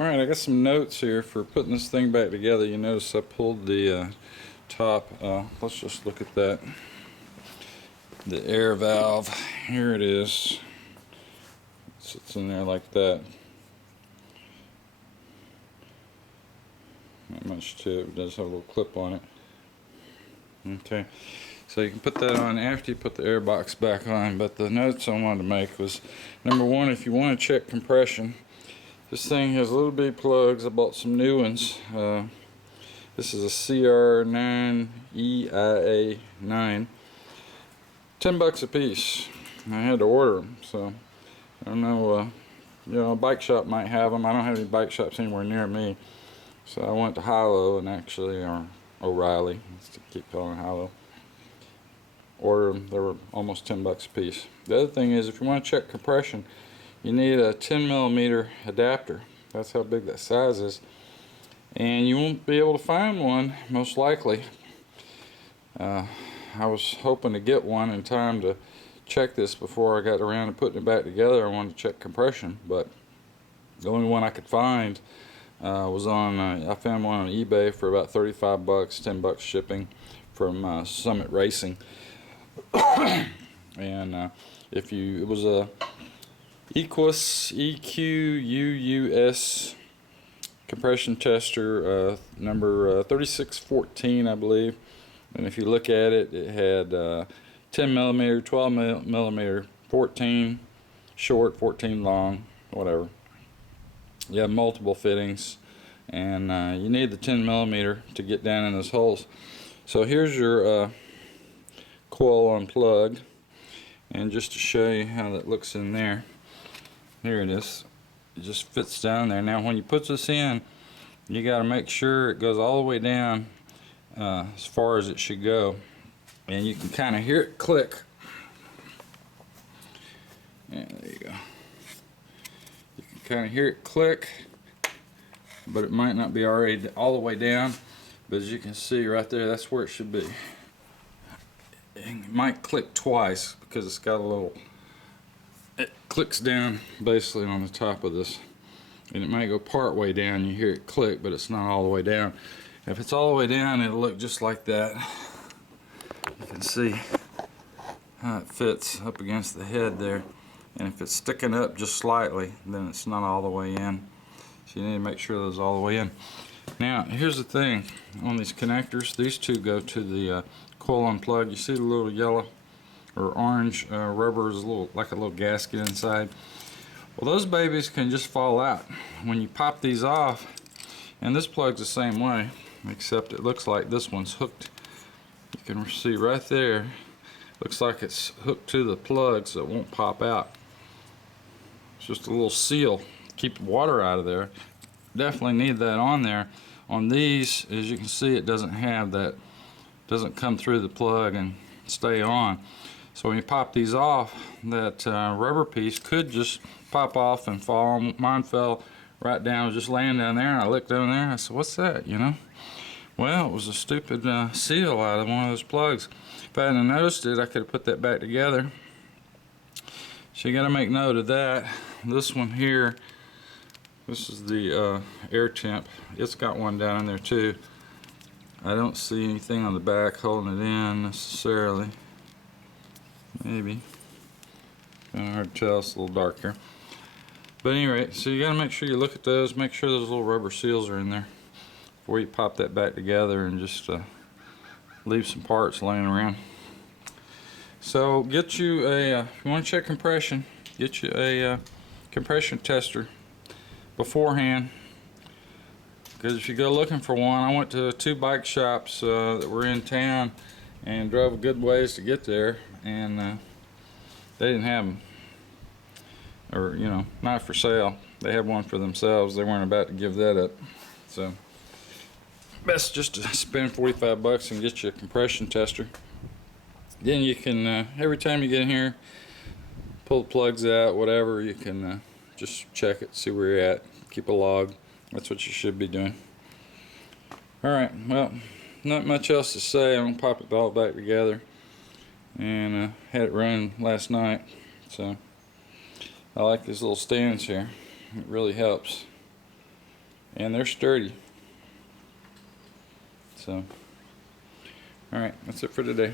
Alright, I got some notes here for putting this thing back together. You notice I pulled the top. Let's just look at that. The air valve. Here it is. It sits in there like that. Not much to it. It does have a little clip on it. Okay. So you can put that on after you put the air box back on. But the notes I wanted to make was, number one, if you want to check compression, this thing has little bitty plugs. I bought some new ones. This is a CR9EIA9. $10 a piece. I had to order them, so I don't know. You know, a bike shop might have them. I don't have any bike shops anywhere near me, so I went to Hilo and actually, or O'Reilly. Let's keep calling it Hilo. Ordered them. They were almost $10 a piece. The other thing is, if you want to check compression, you need a 10mm adapter. That's how big that size is, and you won't be able to find one most likely. I was hoping to get one in time to check this before I got around to putting it back together. I wanted to check compression, but the only one I could find was on, I found one on eBay for about $35, $10 shipping from Summit Racing. And it was a Equus EQUUS compression tester, number 3614, I believe. And if you look at it, it had 10mm, 12mm, 14 short, 14 long, whatever. You have multiple fittings, and you need the 10mm to get down in those holes. So here's your coil unplug, and just to show you how that looks in there, here it is. It just fits down there. Now when you put this in, you got to make sure it goes all the way down as far as it should go, and you can kind of hear it click. Yeah, there you go. You can kind of hear it click, but it might not be already all the way down. But as you can see right there, that's where it should be. It might click twice because it's got a little, it clicks down basically on the top of this, and it might go part way down. You hear it click, but it's not all the way down. If it's all the way down, it'll look just like that. You can see how it fits up against the head there, and if it's sticking up just slightly, then it's not all the way in. So you need to make sure those are all the way in. Now here's the thing on these connectors. These two go to the coil unplug. You see the little yellow or orange rubber is like a little gasket inside. Well, those babies can just fall out when you pop these off, and this plug's the same way, except it looks like this one's hooked. You can see right there, looks like it's hooked to the plug so it won't pop out. It's just a little seal, keep the water out of there. Definitely need that on there. On these, as you can see, it doesn't have that, doesn't come through the plug and stay on. So when you pop these off, that rubber piece could just pop off and fall. Mine fell right down, was just laying down there, and I looked down there and I said, what's that, you know? Well, it was a stupid seal out of one of those plugs. If I hadn't noticed it, I could have put that back together. So you got to make note of that. This one here, this is the air temp. It's got one down in there too. I don't see anything on the back holding it in necessarily. Maybe. Kind of hard to tell, it's a little dark here. But anyway, so you got to make sure you look at those, make sure those little rubber seals are in there before you pop that back together and just leave some parts laying around. So get you a, if you want to check compression, get you a compression tester beforehand. Because if you go looking for one, I went to 2 bike shops that were in town and drove a good ways to get there, and they didn't have them, or you know, not for sale. They had one for themselves. They weren't about to give that up. So best just to spend $45 and get you a compression tester. Then you can every time you get in here, pull the plugs out, whatever, you can just check it, see where you're at, keep a log. That's what you should be doing. Alright, well, not much else to say. I'm going to pop it all back together, and had it running last night, so I like these little stands here. It really helps. and they're sturdy. So, all right, that's it for today.